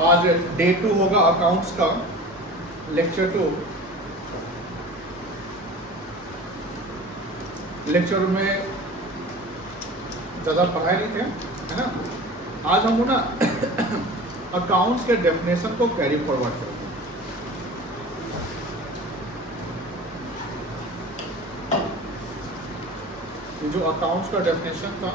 आज डे 2 होगा अकाउंट्स का, लेक्चर 2। लेक्चर में ज़्यादा पढ़ाए नहीं थे, है ना। आज हम ना अकाउंट्स के डेफिनेशन को कैरी फॉरवर्ड करेंगे। ये जो अकाउंट्स का डेफिनेशन था,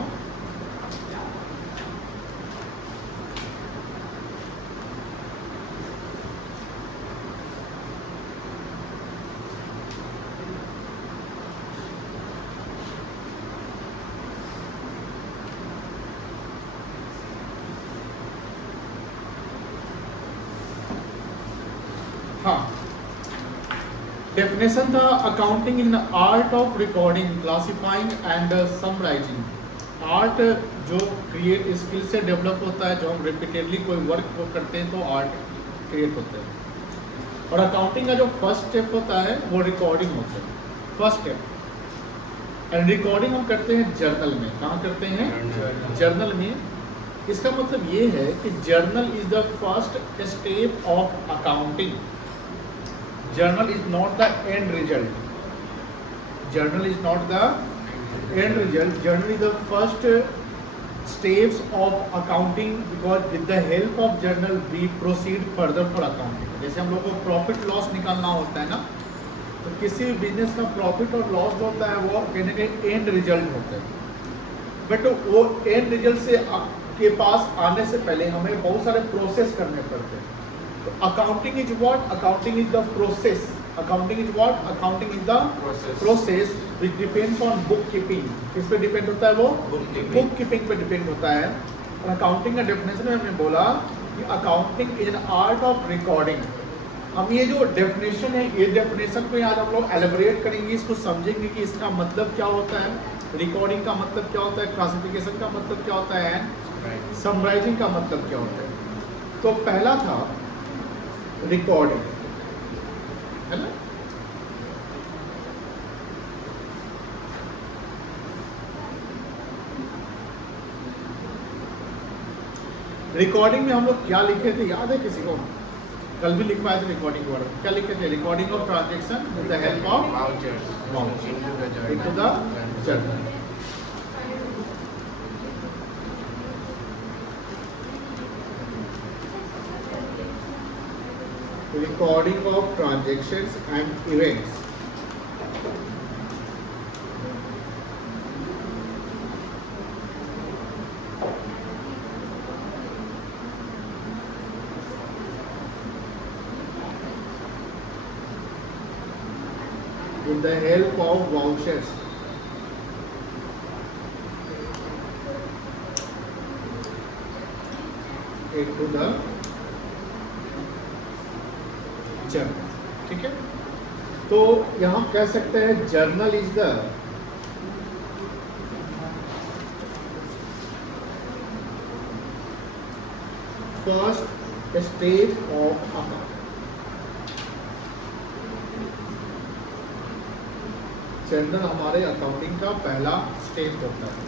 हाँ, डेफिनेशन था accounting in art of recording, classifying and summarising. Art जो क्रिएट स्किल से डेवलप होता है, जो हम रिपीटेडली कोई वर्क को करते हैं तो आर्ट क्रिएट होता है। और अकाउंटिंग का जो फर्स्ट स्टेप होता है वो रिकॉर्डिंग होता है, फर्स्ट स्टेप। एंड रिकॉर्डिंग हम करते हैं जर्नल में। कहाँ करते हैं? जर्नल में। इसका मतलब ये है कि journal is the first step of accounting. Journal is not the end result. Journal is not the end result. Journal is the first steps of accounting, because with the help of journal we proceed further for accounting. जैसे हम लोग को profit loss निकालना होता है ना, तो किसी भी बिजनेस का प्रॉफिट और लॉस होता है वो कहीं ना कहीं एंड रिजल्ट होता है। बट वो एंड रिजल्ट से आपके पास आने से पहले हमें बहुत सारे प्रोसेस करने पड़ते हैं। Accounting is what? Accounting is the process. Accounting is what? Accounting is the process which depends on bookkeeping. किस पे डिपेंड होता है वो? Bookkeeping पे डिपेंड होता है। और अकाउंटिंग का डेफिनेशन में हमने बोला कि accounting is an art of recording. हम ये जो डेफिनेशन है, ये डेफिनेशन को आज हम लोग एलिबरेट करेंगे, इसको समझेंगे कि इसका मतलब क्या होता है, रिकॉर्डिंग का मतलब क्या होता है, क्लासिफिकेशन का मतलब क्या होता है, समराइजिंग का मतलब क्या होता है। तो पहला था रिकॉर्डिंग, है ना। रिकॉर्डिंग में हम लोग क्या लिखे थे, याद है किसी को? कल भी लिखवाए थे रिकॉर्डिंग के बारे में। क्या लिखे थे? Recording of transaction with the help of vouchers into the journal. Recording of transactions and events. With the help of vouchers. Into the journal, ठीक है। तो यहां कह सकते हैं journal is the first stage of account. Journal हमारे accounting का पहला स्टेज होता है।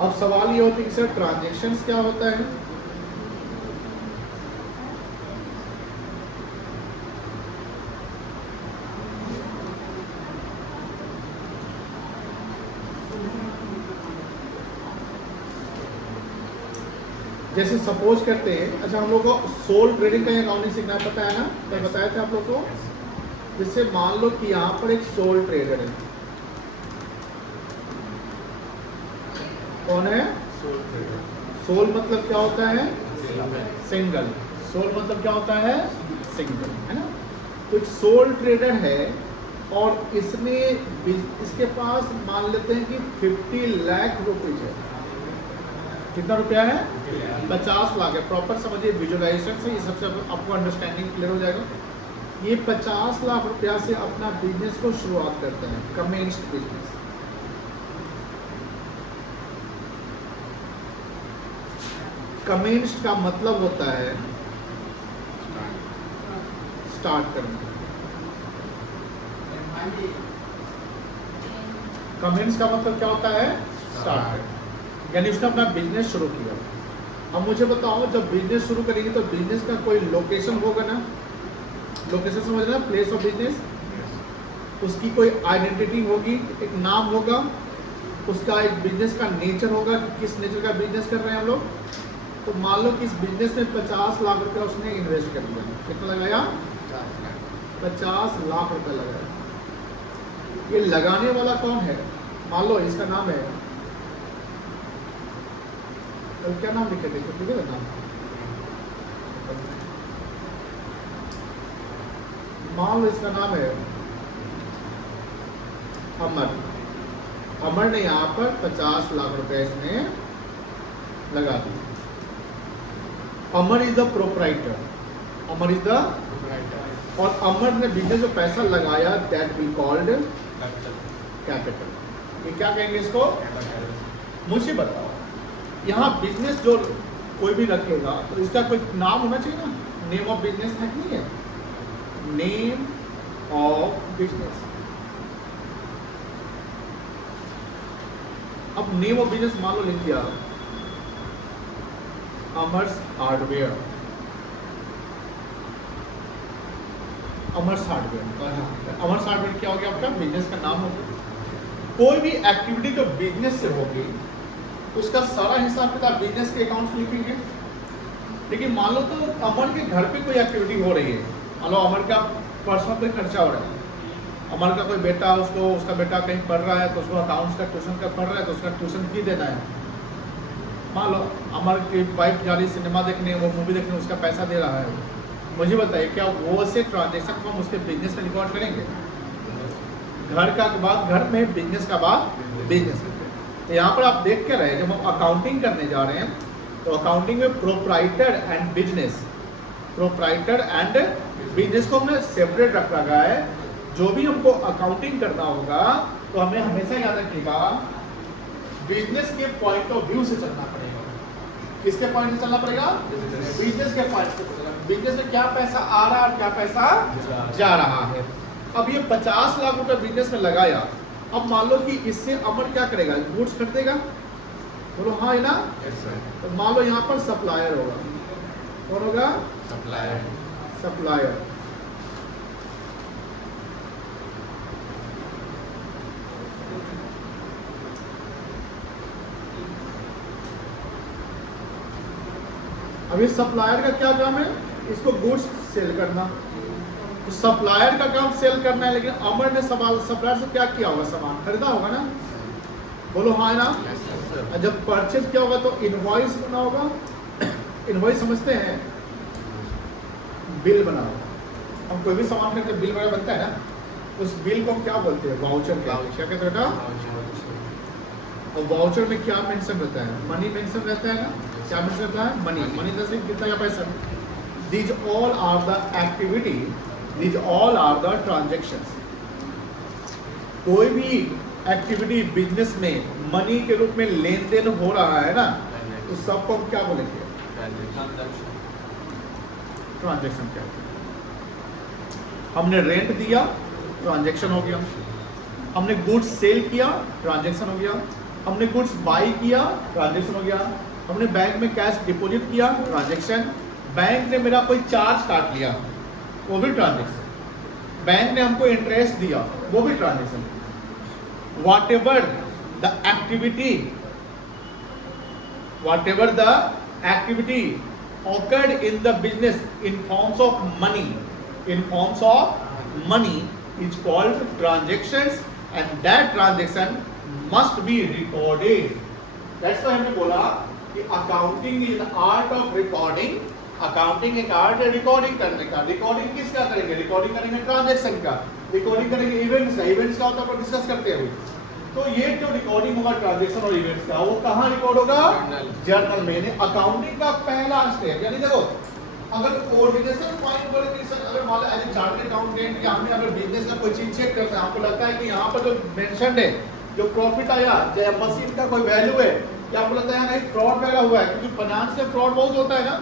अब सवाल ये होता है कि सर ट्रांजैक्शंस क्या होता है? जैसे सपोज करते हैं, अच्छा हम लोग को सोल ट्रेडिंग का अकाउंटिंग सीखना पता है ना, मैं बताया था आप लोग को। जैसे मान लो कि यहाँ पर एक सोल ट्रेडर है। कौन है? Soul trader. सोल मतलब क्या होता है? सिंगल। सोल मतलब क्या होता है? सिंगल, है ना। तो एक सोल ट्रेडर है और इसने इसके पास मान लेते हैं कि 50 लाख रुपीज है। कितना रुपया है? 50 लाख है। प्रॉपर समझिए, विजुअलाइजेशन से ये सबसे आपको अंडरस्टैंडिंग क्लियर हो जाएगा। ये 50 लाख रुपया से अपना बिजनेस को शुरुआत करते हैं, कमेंस्ड बिजनेस। कमेंस्ड का मतलब होता है स्टार्ट करना। कमेंस का मतलब क्या होता है? स्टार्ट करना। यानी उसने अपना बिजनेस शुरू किया। अब मुझे बताओ, जब बिजनेस शुरू करेंगे तो बिजनेस का कोई लोकेशन होगा ना, लोकेशन समझ रहे हैं, प्लेस ऑफ बिजनेस, उसकी कोई आइडेंटिटी होगी, एक नाम होगा, उसका एक बिजनेस का नेचर होगा कि किस नेचर का बिजनेस कर रहे हैं हम लोग। तो मान लो कि इस बिजनेस में 50 लाख रुपया उसने इन्वेस्ट कर दिया, कितना लगाया, 50 लाख रुपया लगाया। ये लगाने वाला कौन है, मान लो इसका नाम है, तो क्या नाम लिखे थे, कुछ लिखे थे नाम, मान लो इसका नाम है अमर। अमर ने यहाँ पर 50 लाख रुपए इसने लगा दिए। Amar is the proprietor, Amar is the, और अमर ने बिजनेस में पैसा लगाया, दैट विल कॉल्ड कैपिटल। ये क्या कहेंगे इसको, मुझे बताओ, यहाँ बिजनेस जो कोई भी रखेगा तो इसका कोई नाम होना चाहिए ना, नेम ऑफ बिजनेस है कि नहीं है, नेम ऑफ बिजनेस। अब नेम ऑफ बिजनेस मान लो लिख दिया अमर्स हार्डवेयर, अमर्स हार्डवेयर। अमर्स हार्डवेयर क्या हो गया, आपका बिजनेस का नाम हो गया। कोई भी एक्टिविटी जो बिजनेस से होगी उसका सारा हिसाब किताब बिजनेस के अकाउंट में लिखेंगे। लेकिन मान लो तो अमर के घर पे कोई एक्टिविटी हो रही है, मान लो अमर का पर्सनल कोई खर्चा हो रहा है, अमर का कोई बेटा, उसको उसका बेटा कहीं पढ़ रहा है तो उसको अकाउंट्स का ट्यूशन का पढ़ रहा है तो उसका ट्यूशन फी देना है। मान लो अमर की वाइफ जा रही सिनेमा देखने, वो मूवी देखने, उसका पैसा दे रहा है। मुझे बताइए क्या वो से ट्रांजेक्शन को हम उसके बिजनेस में रिकॉर्ड करेंगे, घर का बाद घर में, बिजनेस का बाद बिजनेस में। तो यहाँ पर आप देख के रहे, जब हम अकाउंटिंग करने जा रहे हैं तो अकाउंटिंग में proprietor and business, proprietor and business को हमने सेपरेट रखा गया है। जो भी हमको अकाउंटिंग करना होगा तो हमें हमेशा याद रखिएगा बिजनेस के पॉइंट ऑफ व्यू से चलना पड़ेगा। किसके पॉइंट से चलना पड़ेगा, बिजनेस के पॉइंट से चलना। बिजनेस में क्या पैसा आ रहा है और क्या पैसा जा रहा है। अब ये 50 लाख रुपए बिजनेस में लगाया, अब मान लो कि इससे अमर क्या करेगा, गुड्स खरीदेगा, बोलो हाँ है ना, तो मान लो यहाँ पर सप्लायर होगा, कौन होगा, सप्लायर, सप्लायर। अब इस सप्लायर का क्या काम है, इसको गुड्स सेल करना। तो सप्लायर का काम सेल करना है, लेकिन अमर ने सप्लायर से क्या किया होगा, सामान खरीदा होगा ना, बोलो हाँ है ना। जब परचेज किया होगा तो इनवॉइस बना होगा, इनवॉइस समझते हैं, बिल बना होगा। हम कोई भी सामान खरीदते बिल वगैरह बनता है ना, उस बिल को हम क्या बोलते हैं, वाउचर। क्या कहते हैं बेटा, और वाउचर में क्या मेंशन रहता है, मनी मेंशन रहता है ना, क्या मेंशन रहता है, मनी। मनी दस कितना का पैसा। These all are the activity, these all are the transactions. कोई भी एक्टिविटी बिजनेस में मनी के रूप में लेन देन हो रहा है ना, तो सबको हम क्या बोलेंगे, ट्रांजेक्शन क्या है। हमने रेंट दिया, ट्रांजेक्शन हो गया। हमने गुड्स सेल किया, ट्रांजेक्शन हो गया। हमने गुड्स बाई किया, ट्रांजेक्शन हो गया। हमने बैंक में कैश डिपॉजिट किया, ट्रांजेक्शन। बैंक ने मेरा कोई चार्ज काट लिया, वो भी ट्रांजेक्शन। बैंक ने हमको इंटरेस्ट दिया, वो भी transaction. whatever the activity occurred in the business in forms of money is called transactions, and that transaction must be recorded. That's why हमने बोला कि accounting is the art of recording. Accounting एक art है recording करने का। Recording किसका करेंगे, recording करेंगे ट्रांजैक्शन का, रिकॉर्डिंग करेंगे इवेंट्स का। इवेंट्स का होता है डिस्कस करते हैं। तो ये जो रिकॉर्डिंग होगा ट्रांजैक्शन और इवेंट्स का, वो कहाँ रिकॉर्ड होगा, जर्नल में। अकाउंटिंग का पहला स्टेप, यानी देखो अगर ऑर्गेनाइजेशन पॉइंट पर अगर मान लो एज ए चार्टर्ड अकाउंटेंट या हमें अगर बिजनेस का कोई चीज चेक करते हैं, आपको लगता है कि यहाँ पर जो मेंशन है, जो प्रॉफिट आया, चाहे मशीन का कोई वैल्यू है, या आपको लगता है कहीं फ्रॉड वगैरह हुआ है, क्योंकि फाइनेंस में फ्रॉड बहुत होता है ना,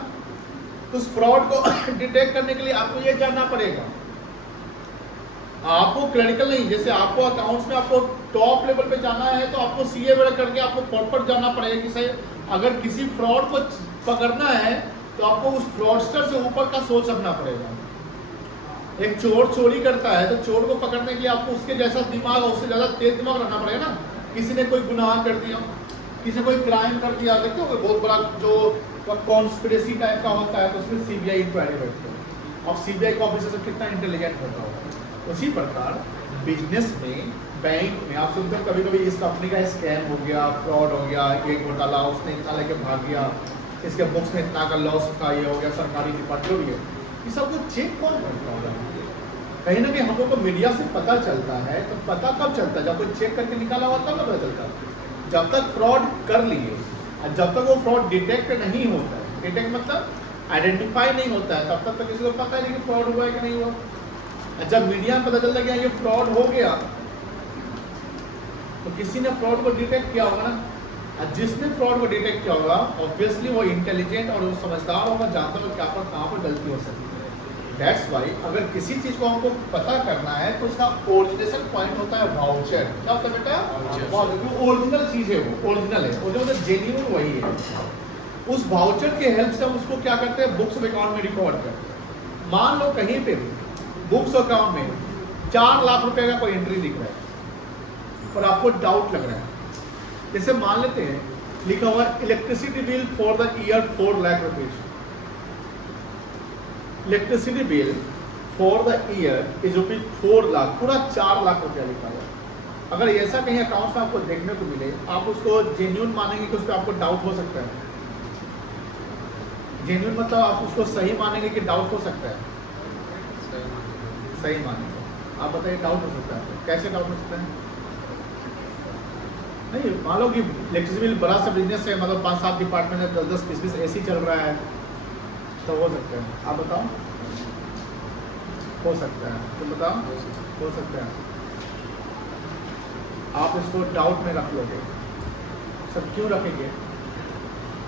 तो उस फ्रॉड को डिटेक्ट करने के लिए आपको ये जानना पड़ेगा। आपको क्लिनिकल नहीं, जैसे आपको अकाउंट्स में आपको टॉप लेवल पे जाना है तो आपको सीए वगैरह करके आपको प्रॉपर जानना पड़ेगा कि सही अगर किसी फ्रॉड को पकड़ना है तो आपको उस फ्रॉडस्टर से ऊपर का सोच रखना पड़ेगा। एक चोर चोरी करता है तो चोर को पकड़ने के लिए आपको उसके जैसा दिमाग, उससे ज़्यादा तेज दिमाग रखना पड़ेगा ना। किसी ने कोई गुनाह कर दिया, किसी ने कोई क्राइम कर दिया, देखते हो बहुत बड़ा जो कॉन्स्पिरेसी टाइप का होता है तो उसमें सीबीआई इंक्वायरी बैठते हैं। अब सीबीआई का ऑफिसर कितना इंटेलिजेंट होता होगा। उसी प्रकार बिजनेस में, बैंक में आप सुनते हो कभी कभी इस कंपनी का स्कैम हो गया, फ्रॉड हो गया, एक घोटाला, उसने इतना लेके भाग गया, इसके बुक्स में इतना का लॉस था, ये हो गया, सरकारी डिपार्टमेंट भी है, ये सब कुछ चेक कौन करता होगा? कहीं ना कहीं हम लोग को मीडिया से पता चलता है। तो पता कब चलता है? जब कोई चेक करके निकाला हुआ तब पता चलता है। जब तक फ्रॉड कर लिए और जब तक वो फ्रॉड डिटेक्ट नहीं होता है, डिटेक्ट मतलब आइडेंटिफाई नहीं होता है, तब तक किसी को पता नहीं कि फ्रॉड हुआ है कि नहीं हुआ। जब मीडिया में पता चलता गया ये फ्रॉड हो गया तो किसी ने फ्रॉड को डिटेक्ट किया होगा ना। जिसने फ्रॉड को डिटेक्ट किया होगा ऑब्वियसली वो इंटेलिजेंट और वो समझदार होगा, जानता होगा क्या पर कहाँ पर गलती हो सकती है। दैट्स वाई अगर किसी चीज़ को हमको पता करना है तो उसका ओरिजिनेशन पॉइंट होता है वाउचर। क्या होता है बेटा? ओरिजिनल चीज़ है, वो ओरिजिनल है, ओरिजिनल जेन्युइन वही है। उस वाउचर के हेल्प से हम उसको क्या करते हैं? बुक्स ऑफ अकाउंट में रिकॉर्ड करते हैं। मान लो कहीं पे भी बुक्स अकाउंट में 4 लाख रुपए का कोई एंट्री दिख रहा है और आपको डाउट लग रहा है, जैसे मान लेते हैं लिखा हुआ electricity bill for the year 4 lakh rupees. Electricity bill for the year is rupees 4 lakh, पूरा 4 लाख रुपया लिखा हुआ। अगर ऐसा कहीं अकाउंट में आपको देखने को मिले, आप उसको जेन्युइन मानेंगे कि उस पर आपको डाउट हो सकता है? जेन्युइन मतलब आप उसको सही मानेंगे कि डाउट हो सकता है? सही मानेंगे। आप बताइए डाउट हो सकता है, कैसे डाउट हो सकता है? नहीं, मान लो कि इलेक्ट्रिसिटी बिल बड़ा सा बिजनेस है, मतलब 5-7 डिपार्टमेंट है, 10-20 एसी चल रहा है, तो हो सकता है। आप बताओ? हो सकता है। तुम बताओ? हो सकता है। आप इसको डाउट में रख लोगे। सब क्यों रखेंगे?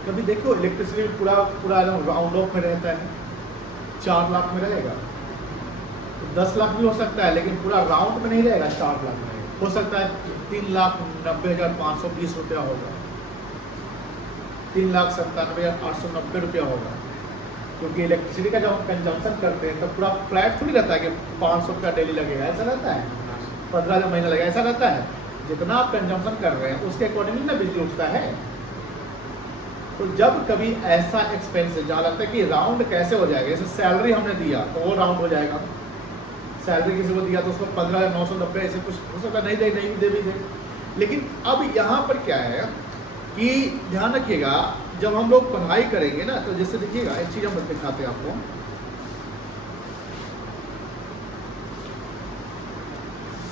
कभी देखो इलेक्ट्रिसिटी पूरा पूरा राउंड ऑफ में रहता है, 4 लाख में रहेगा, तो 10 लाख भी हो सकता है, लेकिन पूरा राउंड में नहीं रहेगा। 4 लाख में हो सकता है 3,90,520 रुपया होगा, 3,97,890 रुपया होगा, क्योंकि इलेक्ट्रिसिटी का जब हम कंजम्पशन करते हैं तो पूरा फ्लैट थोड़ी रहता है कि 500 रुपया डेली लगेगा, ऐसा रहता है? 15 महीना लगेगा, ऐसा रहता है? जितना आप कंजम्पशन कर रहे हैं उसके अकॉर्डिंगली ना बिजली उठता है। तो जब कभी ऐसा एक्सपेंस है जहाँ लगता है कि राउंड कैसे हो जाएगा, जैसे सैलरी हमने दिया तो वो राउंड हो जाएगा, सैलरी किसी को दिया तो उसको 15,990 ऐसे कुछ हो सकता है, नहीं दे, नहीं दे भी दे। लेकिन अब यहाँ पर क्या है कि ध्यान रखिएगा, जब हम लोग पढ़ाई करेंगे ना, तो जैसे देखिएगा एक चीज़ हम दिखाते हैं आपको,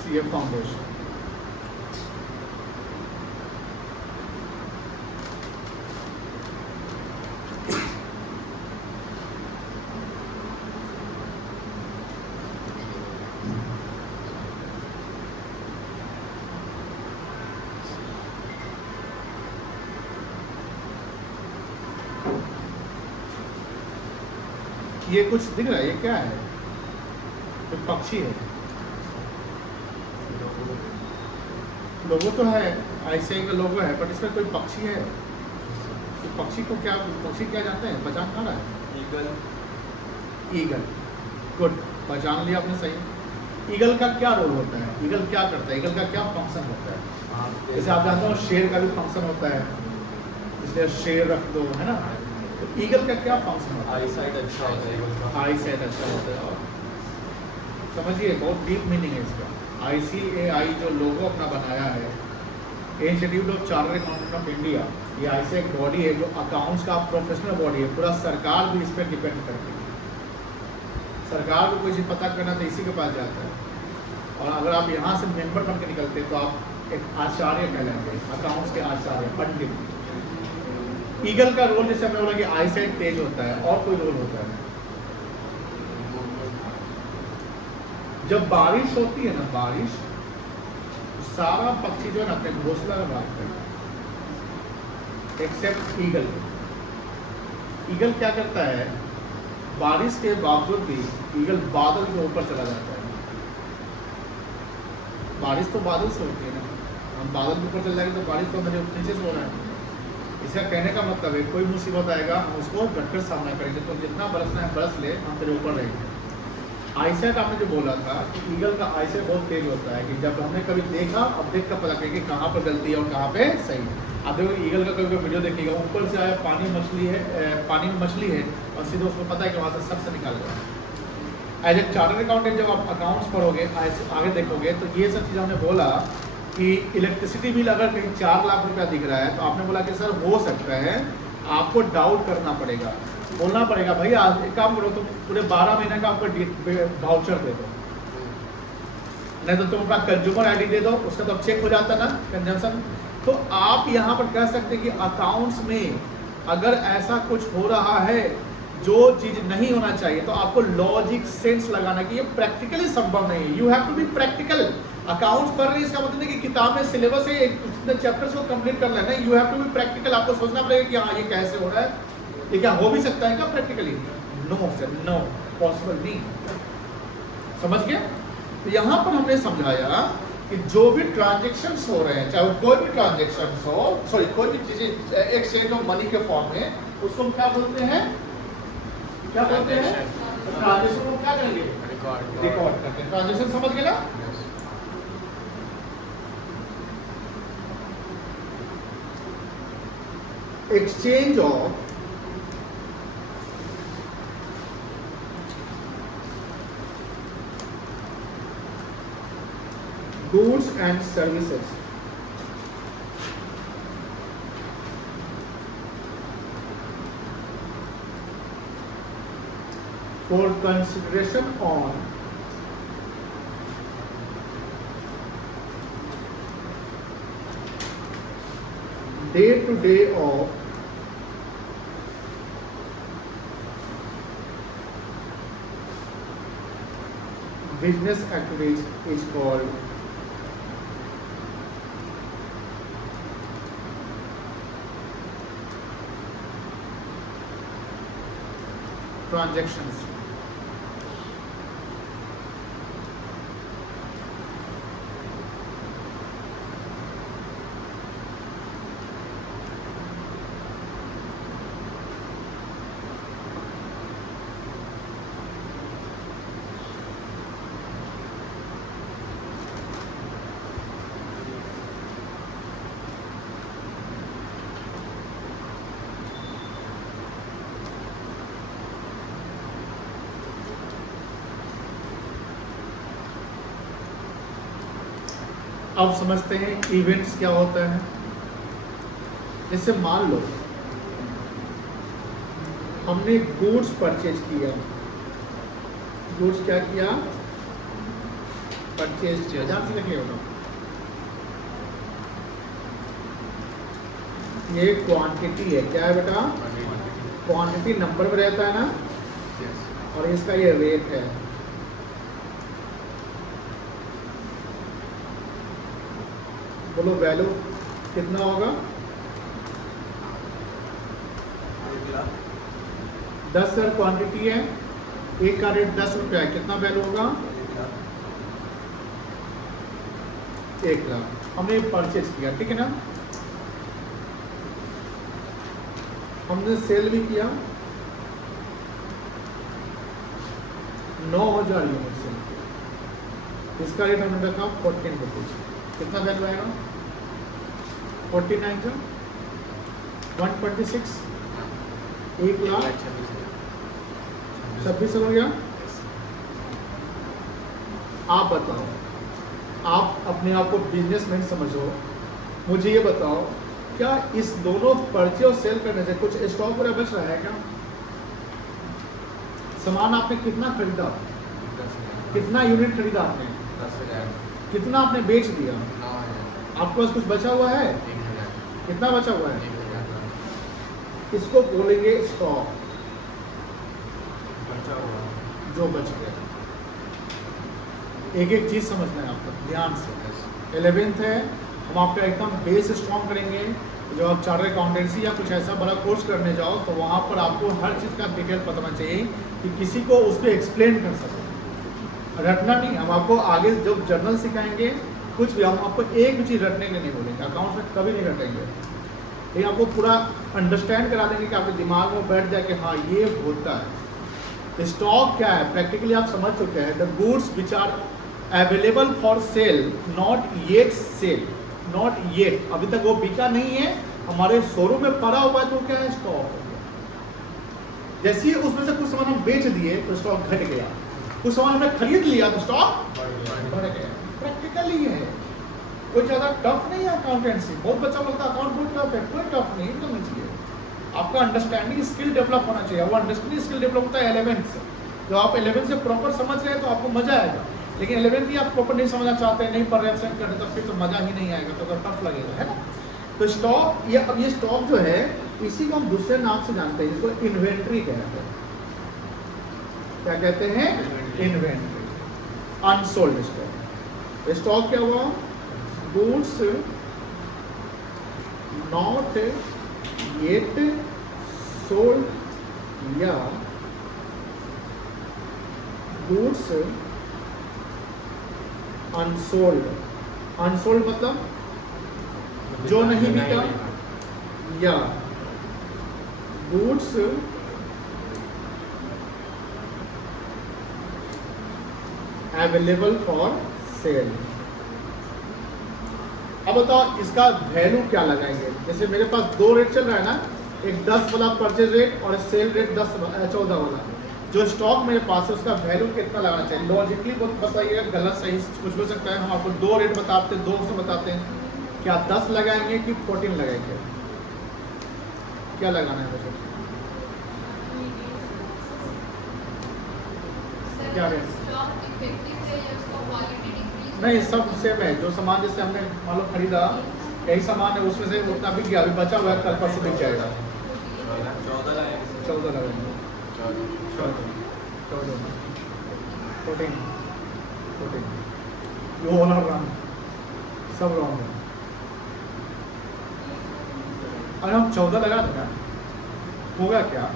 सीए फाउंडेशन। ये कुछ दिख रहा है, ये क्या है? तो पक्षी है, लोगो तो है, आईसीआई का लोगो है, बट इसमें कोई पक्षी है? तो पक्षी को क्या, पक्षी क्या जानते हैं? पहचान पा रहा है? ईगल। ईगल, गुड, पहचान लिया आपने, सही। ईगल का क्या रोल होता है? ईगल क्या करता है? ईगल का क्या फंक्शन होता है? जैसे आप जानते हो शेर का भी फंक्शन होता है, इसलिए शेर रख दो, है ना? तो ईगल का क्या फंक्शन होता है? आई साइड अच्छा होता है, आई साइड अच्छा होता है। और समझिए बहुत डीप मीनिंग है इसका। ICAI जो लोगो अपना बनाया है, institute of chartered accountant of India, ये ऐसे एक बॉडी है जो अकाउंट्स का प्रोफेशनल बॉडी है, पूरा सरकार भी इस पर डिपेंड करती है। सरकार को कोई चीज़ पता करना तो इसी के पास जाता है। और अगर आप यहाँ से मेंबर बन के निकलते हैं तो आप एक आचार्य कहलाएंगे, अकाउंट्स के आचार्य, पंडित। ईगल का रोल जैसे हमने बोला कि आई साइड तेज होता है, और कोई रोल होता है? जब बारिश होती है ना, बारिश, सारा पक्षी जो है ना अपने घोंसला में भागते हैं, एक्सेप्ट ईगल। ईगल क्या करता है? बारिश के बावजूद भी ईगल बादल के ऊपर चला जाता है। बारिश तो बादल से होती है ना, हम बादल के ऊपर चल जाएंगे तो बारिश तो मुझे नीचे से हो रहा है। इसका कहने का मतलब है कोई मुसीबत आएगा हम उसको डटकर सामना करेंगे, तो जितना बरसना है बरस ले, हम तेरे ऊपर रहेंगे। आईसाइट आपने जो बोला था कि ईगल का आईसाइट बहुत तेज होता है, कि जब हमने कभी देखा अब देख कर पता करेंगे कहाँ पर गलती है और कहाँ पे सही। अब देखो ईगल का कभी वीडियो देखिएगा, ऊपर से आया पानी मछली है, पानी में मछली है और सीधे उसको पता है कि वहाँ से सब से निकालेगा। एज ए चार्टर्ड अकाउंटेंट जब आप अकाउंट्स पढ़ोगे आगे देखोगे तो ये सब चीज़ हमने बोला कि इलेक्ट्रिसिटी बिल अगर कहीं 4 लाख रुपया दिख रहा है तो आपने बोला कि सर हो सकता है, आपको डाउट करना पड़ेगा, बोलना पड़ेगा भाई आज एक काम करो तुम पूरे 12 महीने का आपको वाउचर दे दो, नहीं तो तुम अपना कंज्यूमर आईडी दे दो, उसका तो चेक हो जाता ना कंजम्पशन। तो आप यहाँ पर कह सकते हैं कि अकाउंट्स में अगर ऐसा कुछ हो रहा है जो चीज़ नहीं होना चाहिए तो आपको लॉजिक सेंस लगाना कि ये प्रैक्टिकली संभव नहीं है। You have to be practical. Accounts पढ़ रहे हैं इसका मतलब नहीं कि किताब में सिलेबस है इतने चैप्टर्स को कंप्लीट कर लेना। You have to be practical. आपको सोचना पड़ेगा कि हाँ ये कैसे हो रहा है, ये क्या हो भी सकता है क्या practically? No sir, no possible नहीं। समझ गया? तो यहाँ पर हमने समझाया कि जो भी ट्रांजेक्शन्स हो रहे हैं, चाहे वो कोई भी ट्रांजेक्शन्स हो, सॉरी कोई भी चीज़ें एक्सचेंज ऑफ मनी के फॉर्म में, उसको हम क्या बोलते हैं? क्या बोलते हैं? ट्रांजेक्शन को क्या करेंगे? रिकॉर्ड करते हैं। ट्रांजेक्शन समझ गए ना? Exchange of goods and services for consideration on day to day of business activities is called transactions। अब समझते हैं इवेंट्स क्या होता है। जैसे मान लो हमने गुड्स परचेज किया, गुड्स क्या किया? परचेज किया। ध्यान से लिखिए होगा, ये क्वांटिटी है। क्या है बेटा? क्वांटिटी नंबर में रहता है ना, और इसका ये रेट है। बोलो वैल्यू कितना होगा? 10 सर क्वांटिटी है, एक का रेट 10 रुपया है, कितना वैल्यू होगा? 1 लाख। हमने परचेज किया, ठीक है ना? हमने सेल भी किया 9,000 यूनिट से, इसका रेट हमने रखा 14 रुपीज। कितना वैल्यू आएगा? 49 का 126, 1 लाख 26 हो गया। आप बताओ, आप अपने आप को बिजनेसमैन समझो, मुझे ये बताओ क्या इस दोनों परचेज और सेल करने से कुछ स्टॉक वगैरह बच रहा है क्या? सामान आपने कितना खरीदा? कितना यूनिट खरीदा आपने? 10,000। कितना आपने बेच दिया? आपके पास कुछ बचा हुआ है? कितना बचा हुआ है? इसको बोलेंगे स्टॉक, जो बच गया। एक एक चीज समझना है आपको ध्यान से। 11th है, हम आपका एकदम बेस स्ट्रॉन्ग करेंगे। जो आप चार्टर्ड अकाउंटेंसी या कुछ ऐसा बड़ा कोर्स करने जाओ तो वहाँ पर आपको हर चीज़ का डिटेल पता होना चाहिए कि किसी को उसको एक्सप्लेन कर सके। रटना नहीं, हम आपको आगे जब जर्नल सिखाएंगे कुछ भी, हम आपको एक भी चीज़ रटने के नहीं बोलेंगे। अकाउंट्स में कभी नहीं रटेंगे। लेकिन आपको पूरा अंडरस्टैंड करा देंगे कि आपके दिमाग में बैठ जाए कि हाँ ये होता है। तो स्टॉक क्या है प्रैक्टिकली आप समझ चुके हैं, the goods which are available for sale not yet sale, not yet, अभी तक वो बिका नहीं है, हमारे शोरूम में पड़ा हुआ है, तो क्या है स्टॉक। जैसे उसमें से कुछ सामान हम बेच दिए तो स्टॉक घट गया, कुछ सामान हमने खरीद लिया तो स्टॉक बढ़ गया। प्रैक्टिकली है, कोई ज़्यादा टफ नहीं है अकाउंटेंसी। बहुत बच्चा बोलता है अकाउंट बहुत टफ है, कोई टफ नहीं करना चाहिए। आपका अंडरस्टैंडिंग स्किल डेवलप होना चाहिए। वो अंडरस्टैंडिंग स्किल डेवलप होता है 11th से। जब आप 11th से प्रॉपर समझ रहे हैं तो आपको मजा आएगा, लेकिन 11th ही आप प्रॉपर नहीं समझना चाहते हैं, नहीं पर रेप्रेजेंट करते, तो फिर तो मजा ही नहीं आएगा, तो टफ लगेगा, है ना। तो स्टॉक ये, अब ये स्टॉक जो है इसी को हम दूसरे नाम से जानते हैं, जिसको इन्वेंट्री कहते हैं। क्या कहते हैं? Inventory, unsold stock. स्टॉक क्या हुआ? गुड्स नॉट येट सोल्ड या गुड्स अनसोल्ड। अनसोल्ड मतलब जो नहीं बिका, या गुड्स अवेलेबल फॉर सेल। अब बताओ इसका वैल्यू क्या लगाएंगे। जैसे मेरे पास दो रेट चल रहा है ना, एक 10 वाला परचेज रेट और सेल रेट 14 वाला। जो स्टॉक मेरे पास है उसका वैल्यू कितना लगाना चाहिए? लॉजिकली बताइएगा, गलत सही कुछ हो सकता है। हम आपको दो रेट बताते हैं, दो से बताते हैं, क्या 10 लगाएंगे कि 14 लगाएंगे? क्या लगाना है मुझे? क्या रेट? नहीं, सब सेम है। जो सामान जैसे हमने मान लो खरीदा, यही सामान है, उसमें से उतना बिक गया, अभी बचा हुआ है, कल परसों बिक जाएगा। 14 लगाएंगे, 14 ये वाला रंग सब रॉन्ग है। अगर हम 14 लगा देना, होगा क्या?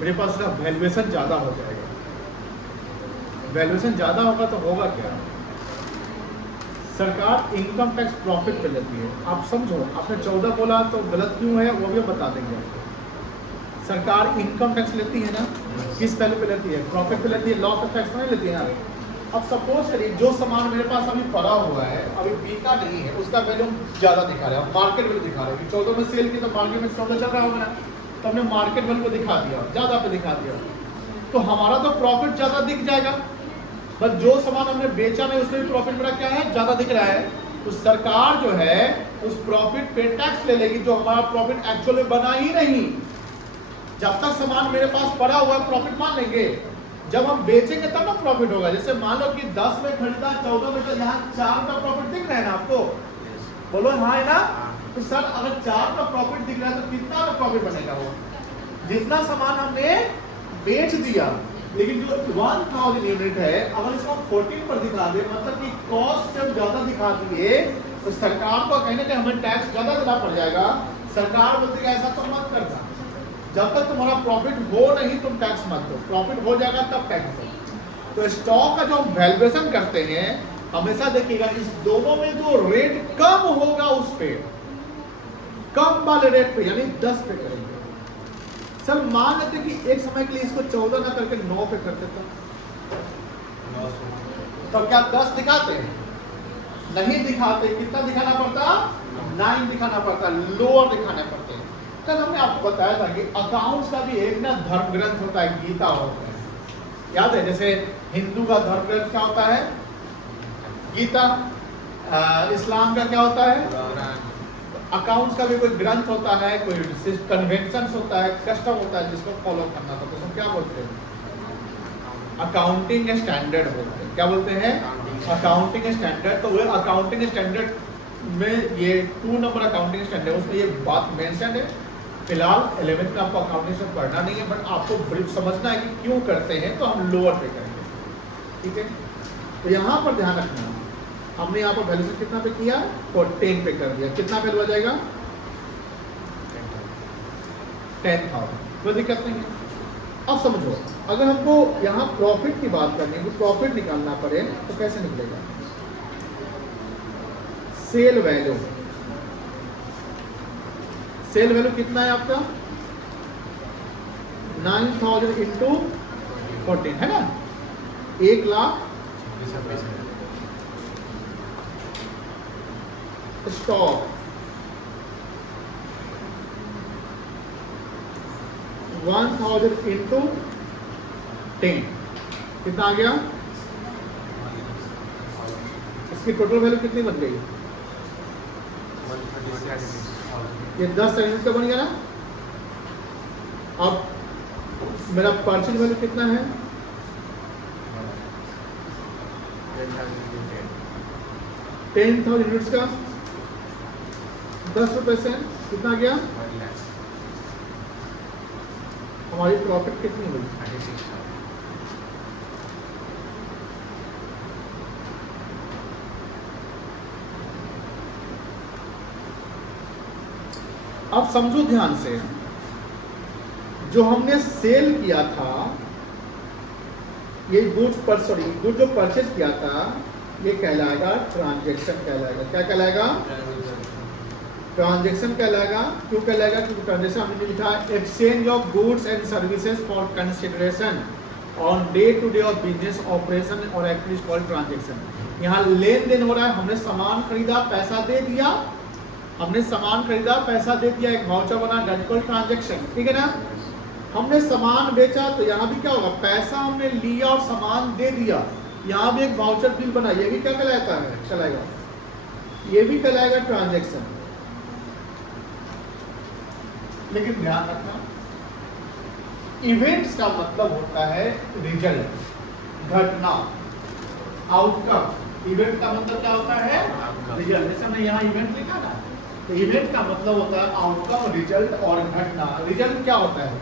मेरे पास उसका वैल्यूएशन ज़्यादा हो जाएगा। वैल्यूएशन ज़्यादा होगा तो होगा क्या? सरकार इनकम टैक्स प्रॉफिट पे लेती है। आप समझो, आपने 14 बोला तो गलत क्यों है वो भी हम बता देंगे। सरकार इनकम टैक्स लेती है ना, किस वैल्यू पे लेती है? प्रॉफिट पे लेती है, लॉस ऑफ टैक्स नहीं लेती है ना। अब सपोज करिए जो सामान मेरे पास अभी पड़ा हुआ है, अभी बिका नहीं है, उसका वैल्यू ज़्यादा दिखा रहे हैं, मार्केट वैल्यू दिखा रहे हैं कि 14 में सेल की, तो मार्केट में 14 चल रहा होगा ना, तो हमने मार्केट वैल्यू को दिखा दिया, ज़्यादा पे दिखा दिया, तो हमारा तो प्रॉफिट ज़्यादा दिख जाएगा। बस जो सामान हमने बेचा नहीं उसमें भी प्रॉफिट मेरा क्या है? ज़्यादा दिख रहा है। तो सरकार जो है उस प्रॉफिट पे टैक्स ले लेगी, जो हमारा प्रॉफिट एक्चुअली बना ही नहीं। जब तक सामान मेरे पास पड़ा हुआ है प्रॉफिट मान लेंगे, जब हम बेचेंगे तब ना प्रॉफिट होगा। जैसे मान लो कि 10 में खरीदा, 14 में, तो यहाँ 4 का प्रॉफिट दिख रहा है ना आपको? बोलो हाँ है ना? तो सर अगर 4 का प्रॉफिट दिख रहा है तो कितना का प्रॉफिट बनेगा? वो जितना सामान हमने बेच दिया, लेकिन जो 1000 यूनिट है अगर इसको 14 पर दिखा दे, मतलब कि कॉस्ट से ज्यादा दिखा दिए, तो सरकार को कहने के हमें टैक्स ज्यादा देना पड़ जाएगा। सरकार बोलती है ऐसा तो मत करना, जब तक तुम्हारा प्रॉफिट हो नहीं तुम टैक्स मत दो, प्रॉफिट हो जाएगा तब टैक्स दो। तो स्टॉक का जो हम वैल्यूएशन करते हैं, हमेशा देखिएगा इस दोनों में जो रेट कम होगा उस पे, कम वाले रेट पे, यानी 10 पे करेंगे। सर मान लेते कि एक समय के लिए इसको 14 ना करके 9 पे कर देता, तो क्या 10 दिखाते? नहीं दिखाते। कितना दिखाना पड़ता? 9 दिखाना पड़ता, लोअर दिखाने पड़ते। कल हमने आपको बताया था कि अकाउंट्स का भी एक ना धर्म ग्रंथ होता है, गीता होता है, याद है? जैसे हिंदू का धर्म ग्रंथ क्या होता है? गीता। इस्लाम का क्या होता है? अकाउंट्स का भी कोई ग्रंथ होता है, कोई कन्वेंशन होता है, कस्टम होता है जिसको फॉलो करना था, तो उसको क्या बोलते हैं? अकाउंटिंग स्टैंडर्ड बोलते हैं। क्या बोलते हैं? Accounting standard. तो वो अकाउंटिंग स्टैंडर्ड में ये 2 नंबर अकाउंटिंग स्टैंडर्ड, उसमें ये बात मेंशन है। फिलहाल 11th में आपको अकाउंटिंग से पढ़ना नहीं है, बट आपको ब्रीफ समझना है कि क्यों करते हैं, तो हम लोअर पे करेंगे, ठीक है? तो यहाँ पर ध्यान रखना, हमने यहाँ पर वैल्यूएशन कितना पे किया? 14 पे कर दिया। कितना वैल्यू आ जाएगा? 10,000। कोई दिक्कत नहीं है। अब समझो, अगर हमको यहाँ प्रॉफिट की बात करनी है, तो प्रॉफिट निकालना पड़े तो कैसे निकलेगा? सेल वैल्यू, सेल वैल्यू कितना है आपका 9000 इंटू 14 है ना, 1,00,000 स्टॉक 1000 इंटू 10 कितना आ गया, इसकी टोटल वैल्यू कितनी बन गई, ये 10 यूनिट का बन गया ना। अब मेरा परचेज वैल्यू कितना है 10,000 यूनिट्स का 10 रुपए से कितना गया, हमारी प्रॉफिट कितनी हुई 36। अब समझो ध्यान से, जो हमने सेल किया था, ये गुड्स जो परचेज किया था, ये कहलाएगा ट्रांजैक्शन कहलाएगा। क्या कहलाएगा, ट्रांजैक्शन कहलाएगा। क्यों कहलाएगा, क्योंकि ट्रांजैक्शन हमने लिखा है exchange of goods and services for consideration on day to day of business operation और एक्टिविटीज कॉल्ड ट्रांजैक्शन। यहाँ लेन देन हो रहा है, हमने सामान खरीदा पैसा दे दिया, हमने सामान खरीदा पैसा दे दिया, एक वाउचर बना, दैट कॉल्ड ट्रांजैक्शन, ठीक है ना। हमने सामान बेचा तो यहाँ भी क्या होगा, पैसा हमने लिया और सामान दे दिया, यहाँ भी एक वाउचर बिल बना, ये भी क्या कहलाता है, कहलाएगा, ये भी कहलाएगा ट्रांजैक्शन। लेकिन ध्यान रखना, इवेंट्स का मतलब होता है रिजल्ट, घटना, आउटकम। इवेंट का मतलब क्या होता है, रिजल्ट। जैसे हमने यहाँ इवेंट लिखा ना, तो इवेंट का मतलब होता है आउटकम, रिजल्ट और घटना। रिजल्ट क्या होता है,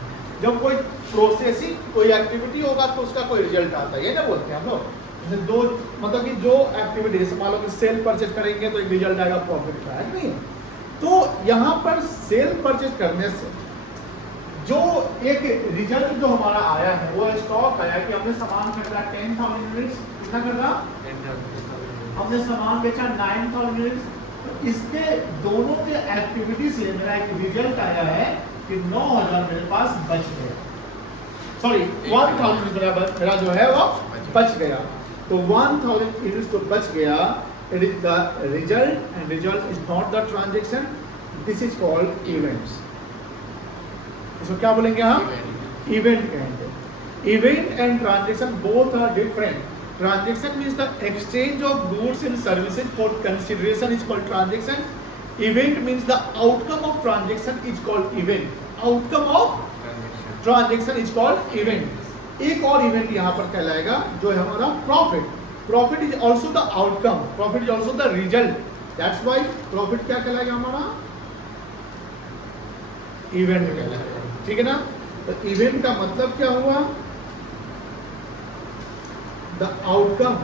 जब कोई प्रोसेसिंग कोई एक्टिविटी होगा तो उसका कोई रिजल्ट आता है, ये ना बोलते हैं हम लोग। जैसे दो मतलब कि जो एक्टिविटी, जैसे मान लो कि सेल परचेज करेंगे तो एक रिजल्ट आएगा प्रॉफिट का, है नहीं। तो यहाँ पर सेल परचेज करने से जो एक रिजल्ट जो हमारा आया है, वो स्टॉक आया कि हमने सामान खरीदा 10,000 यूनिट्स, कितना खरीदा, हमने सामान बेचा 9,000 यूनिट्स। तो इसके दोनों के एक्टिविटी से मेरा एक रिजल्ट आया है कि 9,000 मेरे पास बच गया, सॉरी 1,000 मेरा जो है वो बच गया। तो 1,000 यूनिट्स तो बच गया, it is the result, and result is not the transaction, this is called events. इसको क्या बोलेंगे हम, इवेंट कहेंगे। Event and transaction both are different. Transaction means the exchange of goods and services for consideration is called transaction. Event means the outcome of transaction is called event. Outcome of transaction is called event. एक और event यहाँ पर कहलाएगा जो है हमारा profit. Profit is also the outcome. Profit is also the result. That's why profit क्या कहलाएगा हमारा, event कहलाएगा, ठीक है ना। तो event का मतलब क्या हुआ, the outcome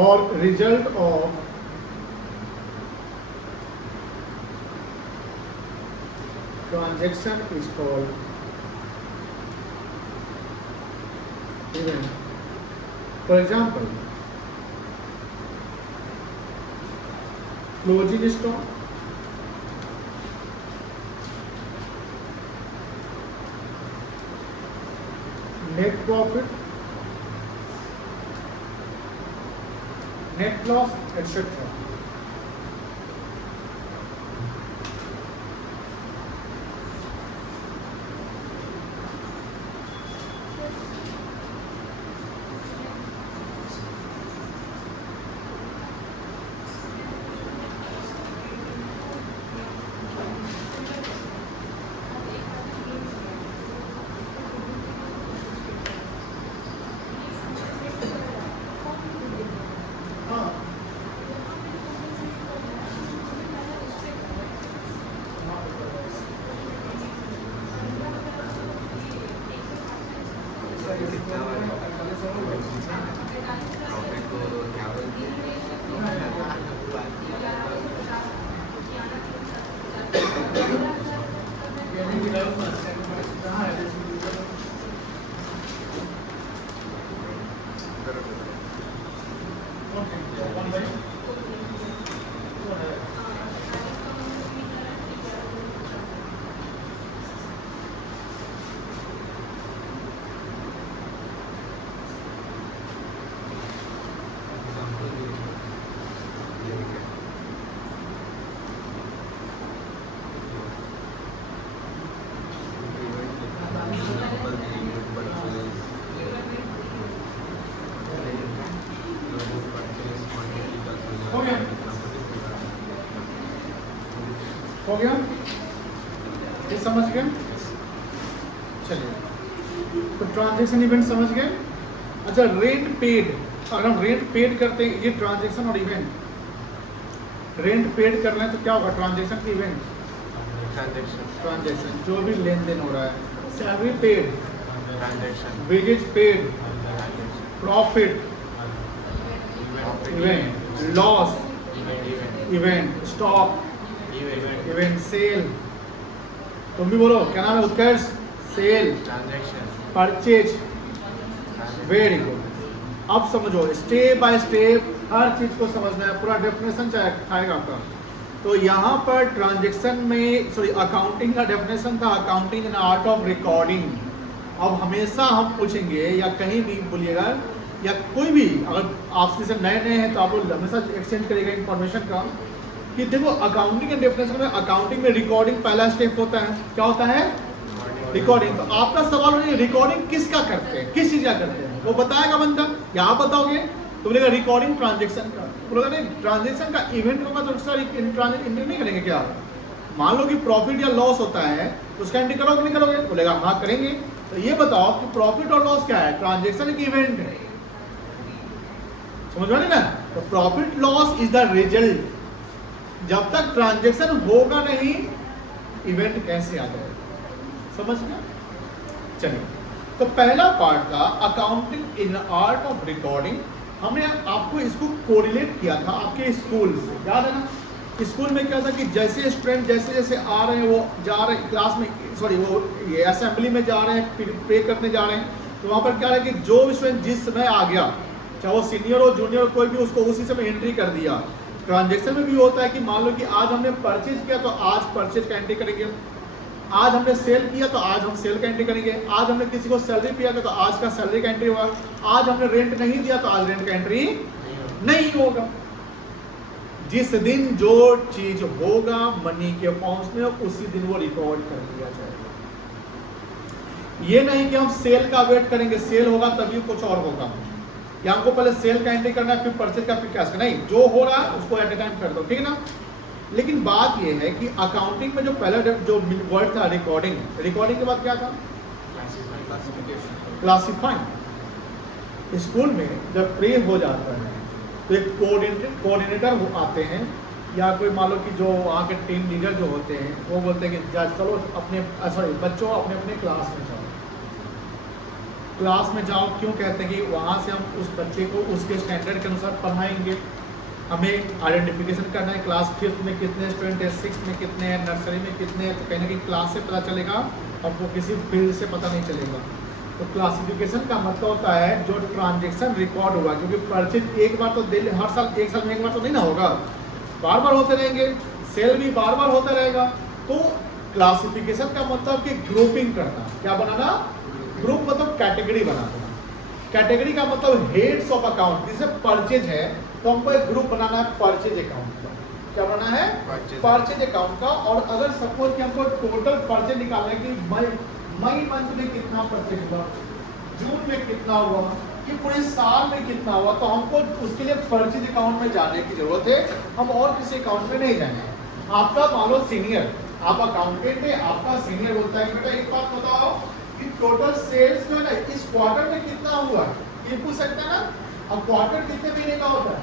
or result of transaction is called event. For example, closing stock, net profit, net loss, etc. हो गया, हो गया, ये समझ गए? चलिए, तो ट्रांजैक्शन इवेंट समझ गए। अच्छा, रेंट पेड, अगर हम रेंट पेड करते हैं, ये ट्रांजैक्शन और इवेंट। रेंट पेड कर रहे हैं तो क्या होगा? ट्रांजैक्शन की इवेंट, ट्रांजैक्शन जो भी लेन देन हो रहा है। Salary paid, transaction, wages paid, profit, event, loss, event, stock, event, sale. तुम भी बोलो, क्या नाम है Utkarsh? Sale, transaction, purchase. Very good. अब समझो, स्टेप बाय स्टेप हर चीज को समझना है, पूरा डेफिनेशन आएगा आपका। तो यहाँ पर ट्रांजैक्शन में, सॉरी, अकाउंटिंग का डेफिनेशन था, accounting in art of recording. अब हमेशा हम पूछेंगे या कहीं भी बोलिएगा या कोई भी, अगर आपसे से नए नए हैं तो आप लोग हमेशा एक्सचेंज करेगा इन्फॉर्मेशन का, कि देखो अकाउंटिंग के डेफिनेशन में, अकाउंटिंग में रिकॉर्डिंग पहला स्टेप होता है। क्या होता है? रिकॉर्डिंग। तो आपका सवाल है रिकॉर्डिंग किसका करते हैं, किस चीज का करते हैं, वो बताएगा बंदा, या आप बताओगे तो बोलेगा रिकॉर्डिंग ट्रांजैक्शन का। बोलेगा नहीं, ट्रांजैक्शन का इवेंट होगा तो उसका एंट्री नहीं करेंगे क्या? मान लो कि प्रॉफिट या लॉस होता है तो उसका एंट्री करोगे नहीं करोगे? बोलेगा हाँ करेंगे। तो ये बताओ कि प्रॉफिट और लॉस क्या है? ट्रांजैक्शन की इवेंट है, समझ में ना? तो profit loss is the result. जब तक ट्रांजैक्शन होगा नहीं, इवेंट कैसे आ जाएगा? समझ गया? चलिए, तो पहला पार्ट था accounting in art of recording. हमने आपको इसको कोरिलेट किया था आपके स्कूल से, याद है ना? स्कूल में क्या था कि जैसे स्टूडेंट जैसे जैसे आ रहे हैं, वो जा रहे हैं क्लास में, सॉरी वो ये असेंबली में जा रहे हैं, प्रे करने जा रहे हैं, तो वहाँ पर क्या है कि जो स्टूडेंट जिस समय आ गया, चाहे वो सीनियर हो जूनियर हो कोई भी, उसको उसी समय एंट्री कर दिया। ट्रांजैक्शन में भी होता है कि मान लो कि आज हमने परचेज किया तो आज परचेज का एंट्री करेंगे, आज हमने सेल किया तो आज हम सेल का एंट्री करेंगे, आज हमने किसी को सैलरी दिया तो आज का सैलरी का एंट्री होगा, आज हमने रेंट नहीं दिया तो आज रेंट का एंट्री नहीं होगा। जिस दिन जो चीज होगा मनी के अकाउंट्स में, उसी दिन वो रिकॉर्ड कर लिया जाएगा। ये नहीं कि हम सेल का वेट करेंगे, सेल होगा तभी कुछ और होगा, या हमको पहले सेल का एंट्री करना है फिर परचेज का फिर कैश का, नहीं, जो हो रहा है उसको एट ए टाइम कर दो, ठीक है ना? लेकिन बात यह है कि अकाउंटिंग में जो पहला जो वर्ड था रिकॉर्डिंग, रिकॉर्डिंग के बाद क्या था? क्लासिफाइंग। स्कूल में जब प्रे हो जाता है तो एक कोऑर्डिनेटर आते हैं, या कोई मान लो कि जो वहाँ के टीम लीडर जो होते हैं वो बोलते हैं कि चलो अपने, सॉरी बच्चों अपने अपने क्लास में जाओ, क्लास में जाओ। क्यों कहते हैं कि वहाँ से हम उस बच्चे को उसके स्टैंडर्ड के अनुसार पढ़ाएंगे। हमें आइडेंटिफिकेशन करना है, क्लास 5th में कितने स्टूडेंट है, 6th में कितने हैं, नर्सरी में कितने हैं, तो कहीं ना कहीं क्लास से पता चलेगा, आपको किसी फील्ड से पता नहीं चलेगा। तो क्लासिफिकेशन का मतलब होता है जो ट्रांजैक्शन रिकॉर्ड हुआ, क्योंकि परचेज एक बार तो हर साल, एक साल में एक बार तो नहीं ना होगा, बार बार होते रहेंगे, सेल भी बार बार होता रहेगा। तो क्लासिफिकेशन का मतलब कि ग्रुपिंग करना, क्या बनाना? ग्रुप मतलब कैटेगरी बनाना। कैटेगरी का मतलब हेड्स ऑफ अकाउंट, जैसे परचेज है तो हमको एक ग्रुप बनाना है परचेज अकाउंट का। क्या बनाना है? परचेज अकाउंट का। और अगर सपोज कि हमको टोटल परचेज निकालना है कि मई मंथ में कितना परचेज हुआ, जून में कितना हुआ, कि पूरे साल में कितना हुआ, तो हमको उसके लिए परचेज अकाउंट में जाने की जरूरत है, हम और किसी अकाउंट में नहीं जाएंगे। आपका मान लो सीनियर, आप अकाउंटेंट है, आपका सीनियर बोलता है कि बेटा एक बात बताओ कि टोटल सेल्स जो है ना इस क्वार्टर में कितना हुआ, ये पूछ सकते हैं ना। अब क्वार्टर कितने महीने का होता है?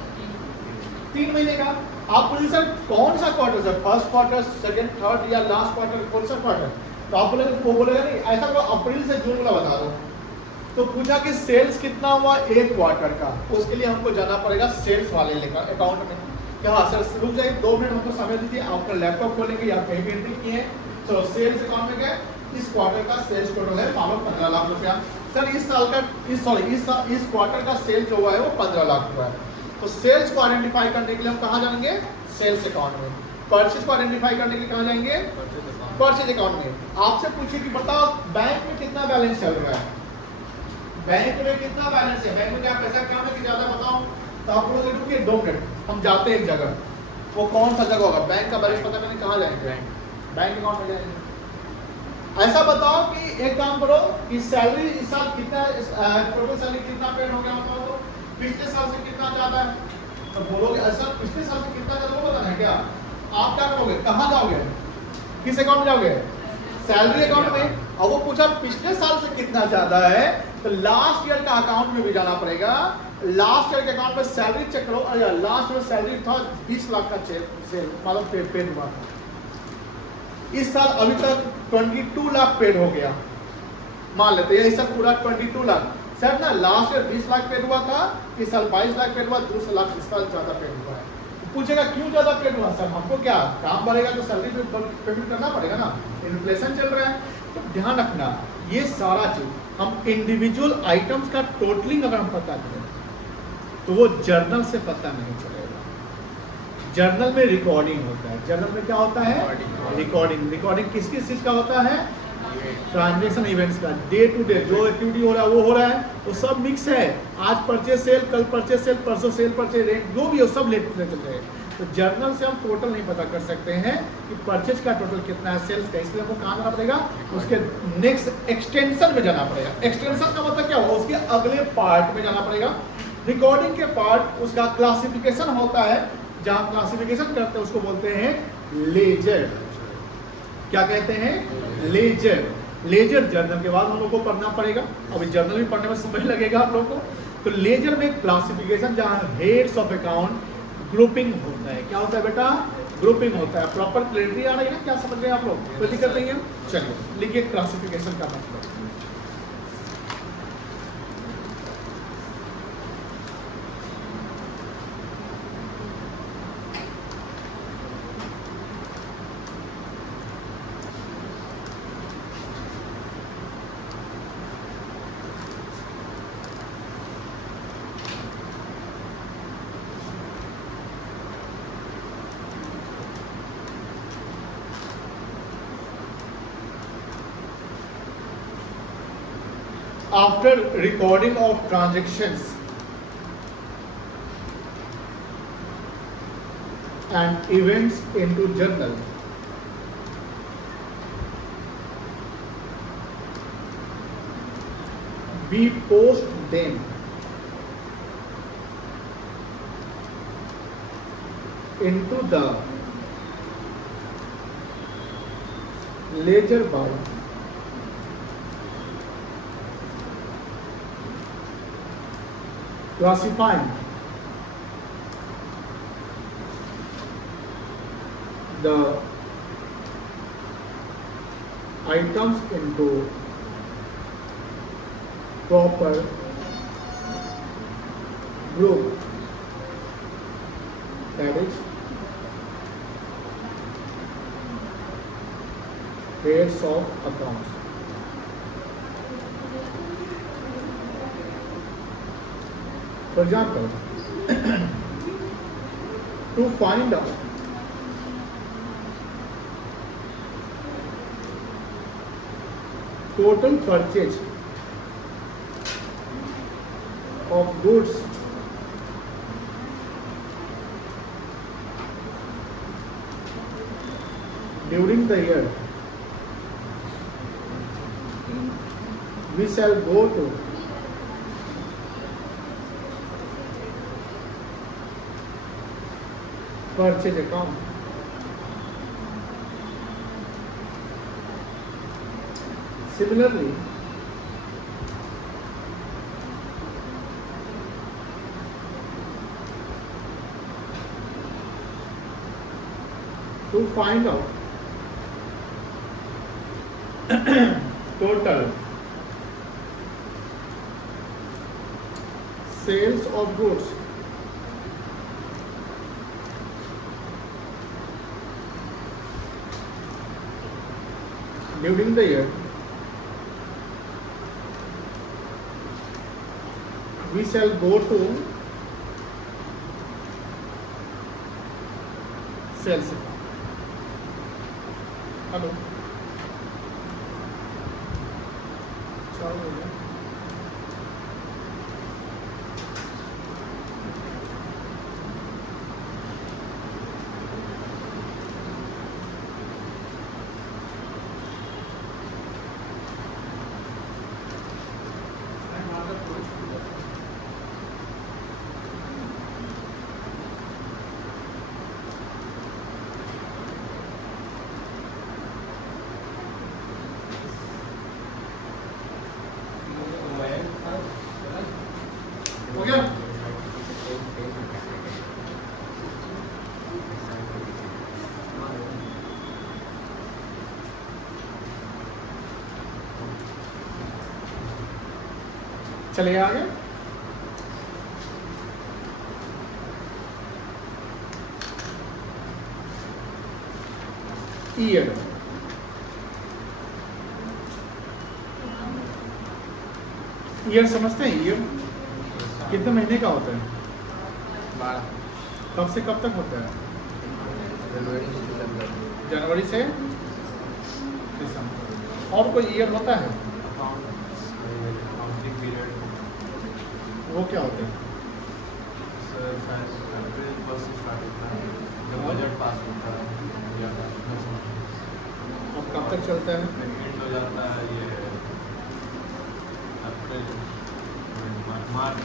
3 महीने का। आप पूछिए सर कौन सा quarter sir, first quarter, second, third या लास्ट क्वार्टर, कौन सा क्वार्टर? तो आप बोलेंगे, वो बोलेगा नहीं ऐसा करो अप्रैल से जून वाला बता दो। तो पूछा कि सेल्स कितना हुआ एक क्वार्टर का, उसके लिए हमको जाना पड़ेगा सेल्स वाले लेकर अकाउंट में। क्या हाँ सर रुक जाइए 2 मिनट हमको समय दीजिए, आपका लैपटॉप खोलेंगे या कहीं भी एंट्री किए हैं। तो सेल्स अकाउंट में क्या, इस क्वार्टर का सेल्स टोटल है मान लो 15 लाख रुपया। सर इस साल का इस क्वार्टर का सेल जो हुआ है वो 15 लाख रुपया है। तो सेल्स को आइडेंटिफाई करने के लिए हम कहाँ जाएंगे? सेल्स अकाउंट में। परचेज को आइडेंटिफाई करने के लिए कहाँ जाएंगे? परचेज अकाउंट में। आपसे पूछिए कि बताओ बैंक में कितना बैलेंस चल रहा है, बैंक में कितना बैलेंस है, बैंक में क्या पैसा कम है कि ज्यादा बताओ। तो आप लोग रुकिए 2 मिनट, हम जाते हैं एक जगह, वो कौन सा जगह होगा? बैंक का बैलेंस पता करने कहाँ जाएंगे? बैंक अकाउंट में जाएंगे। ऐसा बताओ कि एक काम करो कि सैलरी इस साल कितना, टोटल सैलरी कितना पेड हो गया बताओ तो, पिछले साल से कितना ज्यादा है तो बोलोगे ऐसा पिछले साल से कितना ज्यादा बताना है क्या? आप क्या करोगे, कहाँ जाओगे, किस अकाउंट में जाओगे? सैलरी अकाउंट में। और वो पूछा पिछले साल से कितना ज्यादा है, तो लास्ट ईयर का अकाउंट में भी जाना पड़ेगा। लास्ट ईयर के अकाउंट में सैलरी चेक करो, अरे लास्ट में सैलरी था 20 लाख का सेल मतलब पेड हुआ था। इस साल अभी तक 22 लाख पेड हो गया, मान लेते हैं इस साल पूरा 22 लाख। सर ना लास्ट ईयर 20 लाख पेड हुआ था, इस साल 22 लाख पेड हुआ, 2 लाख इस साल ज्यादा पेड हुआ है। पूछेगा क्यों ज्यादा पेड हुआ? सर हमको क्या काम बढ़ेगा तो सैलरी पे पेमेंट करना पड़ेगा ना, इन्फ्लेशन चल रहा है। तो ध्यान रखना ये सारा चीज हम इंडिविजुअल आइटम्स का टोटलिंग अगर हम पता करें तो वो जर्नल से पता नहीं चलेगा। जर्नल में रिकॉर्डिंग होता है। जर्नल में क्या होता है? रिकॉर्डिंग। रिकॉर्डिंग किस किस चीज का होता है? ट्रांजेक्शन इवेंट्स का, डे टू डे जो एक्टिविटी हो रहा है वो हो रहा है, वो सब मिक्स है। आज परचेज सेल, कल परचेज सेल, परसों सेल परचेज रेट, जो भी हो सब लेते चल रहे हैं। तो जर्नल से हम टोटल नहीं पता कर सकते हैं कि परचेज का टोटल कितना है, सेल्स का। इसलिए हमको कहाँ जाना पड़ेगा? उसके नेक्स्ट एक्सटेंशन में जाना पड़ेगा। एक्सटेंशन का मतलब क्या होगा? उसके अगले पार्ट में जाना पड़ेगा। रिकॉर्डिंग के पार्ट उसका क्लासिफिकेशन होता है, जहाँ क्लासिफिकेशन करते हैं उसको बोलते हैं लेजर। क्या कहते हैं? लेजर। लेजर जर्नल के बाद हम लोग को पढ़ना पड़ेगा, अभी जर्नल भी पढ़ने में समय लगेगा आप लोग को। तो लेजर में क्लासिफिकेशन, जहाँ हेड्स ऑफ अकाउंट ग्रुपिंग होता है। क्या होता है बेटा? ग्रुपिंग होता है। प्रॉपर क्लैरिटी आ रही है ना? क्या समझ रहे हैं आप लोग? कोई दिक्कत नहीं है? चलिए लिखिए क्लासिफिकेशन का मतलब। After recording of transactions and events into journal, we post them into the ledger by classifying the items into proper group, that is heads of accounts. For example, to find out total purchase of goods during the year, we shall go to purchase account. Similarly, to find out total sales of goods during the year, we shall go to sales account. Hello. चालू हो गया? चले आगे। Year, year समझते हैं? Year कितने महीने का होता है? 12 कब से कब तक होता है? जनवरी से दिसंबर। और कोई ईयर होता है? वो क्या होता है? बजट पास होता है और कब तक चलता है? हो जाता है ये अप्रैल मार्च।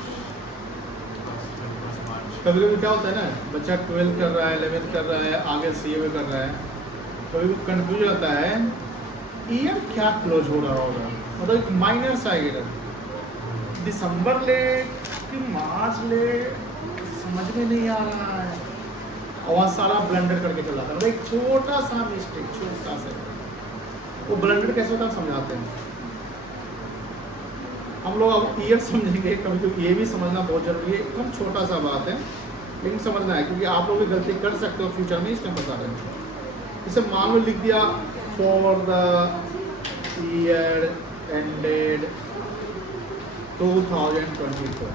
कभी कभी क्या होता है ना, बच्चा 12 कर रहा है, 11 कर रहा है, आगे CA कर रहा है, कभी कंफ्यूज होता है ईयर क्या क्लोज हो रहा होगा, मतलब एक माइनर सा ईयर, दिसंबर ले कि मार्च ले, समझ में नहीं आ रहा है, और वहाँ सारा ब्लेंडर करके चला था। मतलब एक छोटा सा मिस्टेक, छोटा सा, वो ब्लेंडर कैसे होता है समझाते हैं हम लोग। अब ईयर समझेंगे, कभी कभी ये भी समझना बहुत जरूरी है, एकदम छोटा सा बात है लेकिन समझना है, क्योंकि आप लोग भी गलती कर सकते हो फ्यूचर में, इसलिए बता रहे हैं। इसे मान लो लिख दिया फॉर द ईयर एंडेड 2024,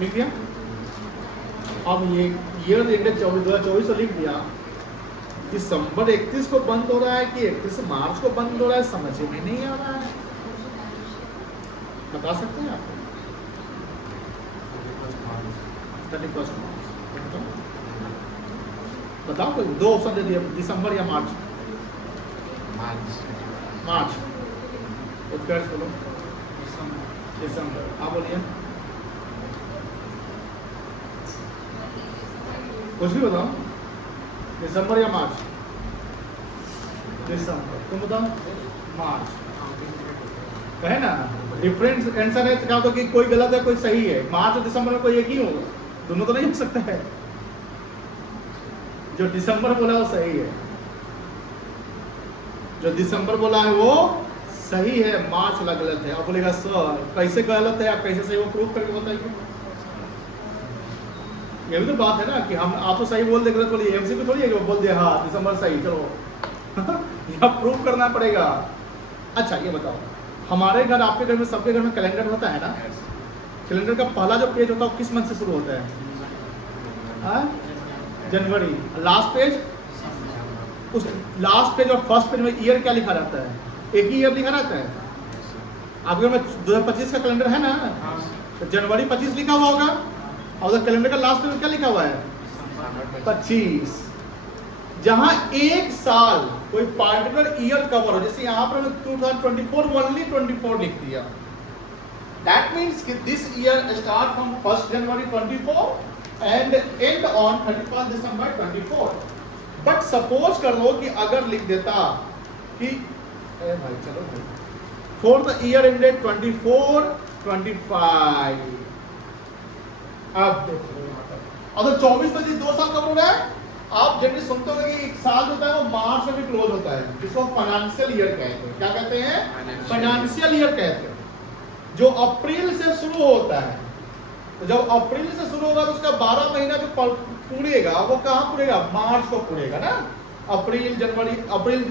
लिख दिया। अब ये ईयर एंडेड 2024 लिख दिया, दिसंबर 31 को बंद हो रहा है कि 31 मार्च को बंद हो रहा है, समझ में नहीं आ रहा है। बता सकते हैं आप? 31 मार्च बताओ, कोई दो ऑप्शन दे दिया, दिसंबर या मार्च? मार्च। उत्कर्ष बोलो। दिसंबर। हाँ बोलिए, कुछ भी बताओ, दिसंबर या मार्च? दिसंबर। तुम बताओ? मार्च। कहे ना, डिफरेंट आंसर है, क्या तो कि कोई गलत है कोई सही है। मार्च और दिसंबर में कोई एक ही होगा, दोनों तो नहीं हो सकता है। जो दिसंबर बोला वो सही है, जो दिसंबर बोला है वो सही है, मार्च वाला गलत है। अब बोलेगा सर कैसे गलत है, आप कैसे सही, वो प्रूफ करके बताइए। ये भी तो बात है ना कि हम, आप तो सही बोल दे, गलत बोलिए, एमसी को थोड़ी है कि वो बोल दिया हाँ दिसंबर सही, चलो यहाँ प्रूफ करना पड़ेगा। अच्छा ये बताओ, हमारे घर, आपके घर में, सबके घर में कैलेंडर होता है ना? कैलेंडर का पहला जो पेज होता है वो किस मंथ से शुरू होता है? जनवरी। लास्ट पेज, उस लास्ट पेज और फर्स्ट पेज में ईयर क्या लिखा रहता है? एक ही ईयर लिखा रहता है। आपके घर में 2025 का कैलेंडर है ना, तो जनवरी 25 लिखा हुआ होगा, और कैलेंडर का लास्ट पेज में क्या लिखा हुआ है? 25। जहां एक साल कोई पार्टिकुलर ईयर कवर हो, जैसे यहाँ पर 2024 ओनली 24 लिख दिया, दैट मीन्स कि this year start from 1 January 24 and and on 31 December 24। But suppose कर लो कि अगर लिख देता कि भाई चलो भाई, फॉर द ईयर एंडेड 24-25, अब देखो अगर 24-25 2 साल कवर हो रहा है। आप जनरली सुनते हो कि एक साल होता है वो मार्च में भी क्लोज होता है, जिसको फाइनेंशियल ईयर कहते हैं। क्या कहते हैं? फाइनेंशियल ईयर कहते हैं। जो अप्रैल से शुरू होता है, तो जब अप्रैल से शुरू होगा तो उसका 12 महीना जो पूरेगा वो कहाँ पूरेगा? मार्च को पूरेगा ना। अप्रैल, जनवरी, अप्रैल,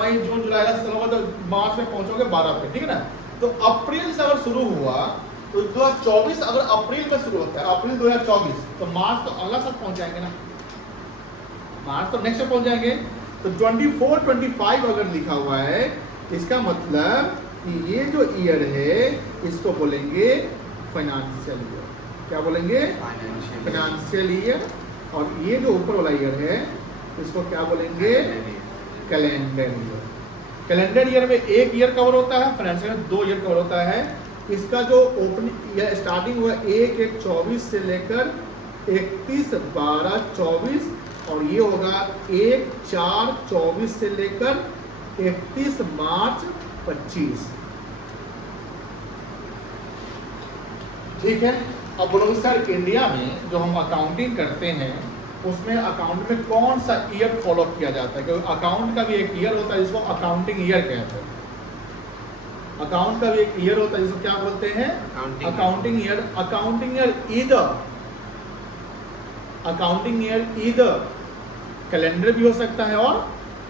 मई, जून, जुलाई, अगस्त होगा तो मार्च में पहुंचोगे 12 पे, ठीक है ना। तो अप्रैल से अगर शुरू हुआ तो 2024 अगर अप्रैल में शुरू होता है, अप्रैल 2024, तो मार्च तो अगला साल पहुंच जाएंगे ना, मार्च तो नेक्स्ट पहुंच जाएंगे। तो 24-25 अगर लिखा हुआ है, इसका मतलब कि ये जो ईयर है इसको बोलेंगे फाइनेंशियल ईयर। क्या बोलेंगे? Financial year. और ये जो ऊपर वाला ईयर है इसको क्या बोलेंगे? Calendar year. कैलेंडर ईयर में एक ईयर कवर होता है, फाइनेंशियल में 2 ईयर कवर होता है। इसका जो ओपनिंग या स्टार्टिंग हुआ 1/1/24 से लेकर 31/12/24, और ये होगा 1/4/24 से लेकर 31 मार्च 25। ठीक है। अब बोलोगे सर इंडिया में जो हम अकाउंटिंग करते हैं उसमें अकाउंट में कौन सा ईयर फॉलो किया जाता है? क्योंकि अकाउंट का भी एक ईयर होता है जिसको अकाउंटिंग ईयर कहते हैं। अकाउंट का भी एक ईयर होता है जिसको क्या बोलते हैं, accounting year. Accounting year either calendar भी हो सकता है और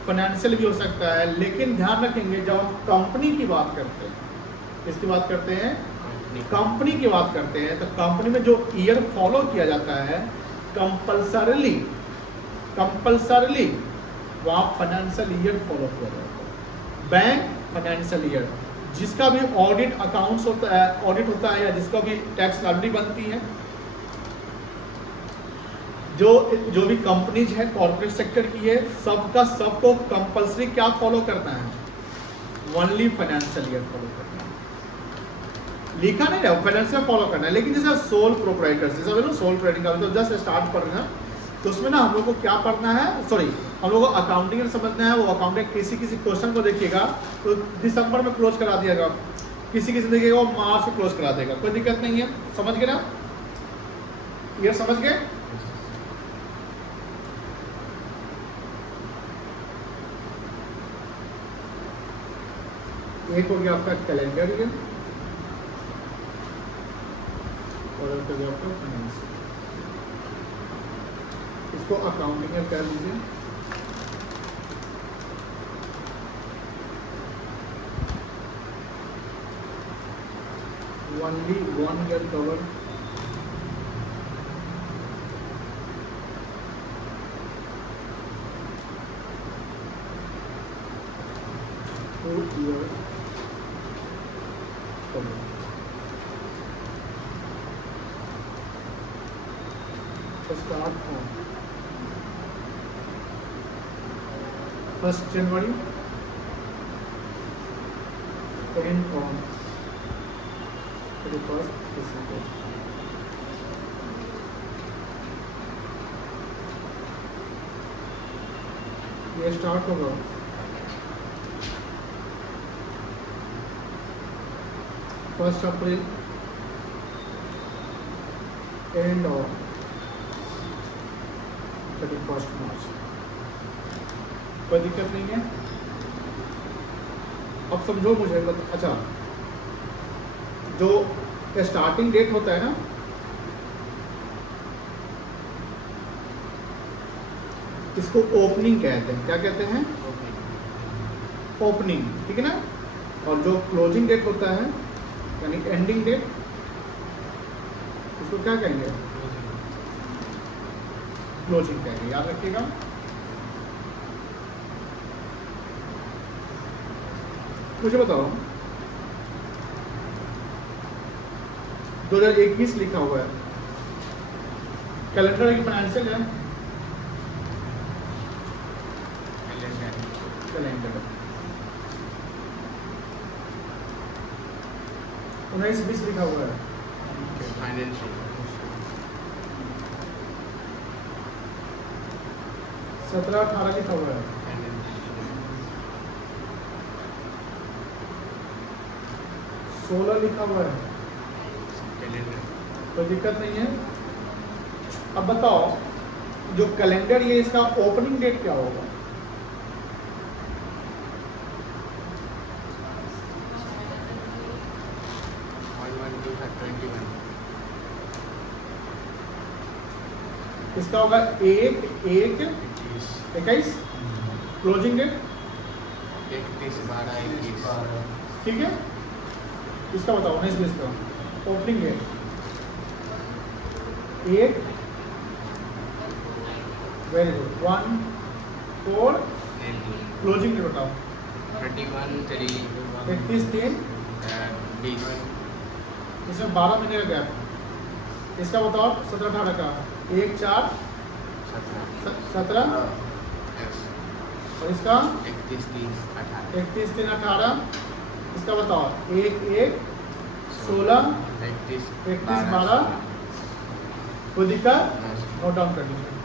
फाइनेंशियल भी हो सकता है। लेकिन ध्यान रखेंगे जब हम कंपनी की बात करते हैं, किसकी बात करते हैं, कंपनी की बात करते हैं, तो कंपनी में जो ईयर फॉलो किया जाता है कंपल्सरली वहाँ फाइनेंशियल ईयर फॉलो किया जाता है। बैंक फाइनेंशियल ईयर, जिसका भी ऑडिट अकाउंट्स होता है, ऑडिट होता है, या जिसका भी टैक्स लाइबिलिटी बनती है, जो भी कंपनीज है कॉर्पोरेट सेक्टर की है, सबको कंपल्सरी क्या फॉलो करना है, ओनली फाइनेंशियल ईयर फॉलो करना है। लिखा नहीं है फाइनेंशियल फॉलो करना है। लेकिन जैसे सोल प्रोप्राइटर्स, जैसे सोल ट्रेडिंग का तो जस्ट स्टार्ट पढ़ रहे हैं, तो उसमें ना हम लोग को क्या पढ़ना है, हम लोग को अकाउंटिंग समझना है। वो अकाउंटिंग किसी क्वेश्चन को देखिएगा तो दिसंबर में क्लोज करा दिएगा, किसी देखिएगा वो मार्च में क्लोज करा देगा, कोई दिक्कत नहीं है। समझ गए ना, ये समझ गए। एक हो गया आपका कैलेंडर ईयर और एक हो गया आपका फाइनेंस। इसको अकाउंटिंग ईयर कह लीजिए। Only 1 year cover, year start from 1st January end on 31st December। ये स्टार्ट होगा 1st April end of 31st मार्च। कोई दिक्कत नहीं है। अब समझो मुझे, अच्छा जो स्टार्टिंग डेट होता है ना, इसको ओपनिंग कहते हैं। क्या कहते हैं, ओपनिंग, ठीक है ना। और जो क्लोजिंग डेट होता है यानी एंडिंग डेट, इसको क्या कहेंगे, क्लोजिंग कहेंगे, याद रखिएगा। मुझे बताओ 2021 लिखा हुआ है, कैलेंडर एक फाइनेंशियल है, कैलेंडर 19-20 लिखा हुआ है, फाइनेंशियल 17-18 लिखा हुआ है, 16 लिखा हुआ है। कोई दिक्कत नहीं है। अब बताओ जो कैलेंडर ये इसका ओपनिंग डेट क्या होगा, इसका होगा 1/1/21। Closing date 31/12/21। ठीक है। इसका बताओ 19-20 का opening date 1, very good, 1/4। Closing date बताओ 31/3/20। इसमें 12 महीने का गैप। इसका बताओ 17-18 का 1/4/17 और इसका 31/3/18। इसका बताओ 1/1/16 31/12। कोई दिक्कत, नोट डाउन कर लीजिए।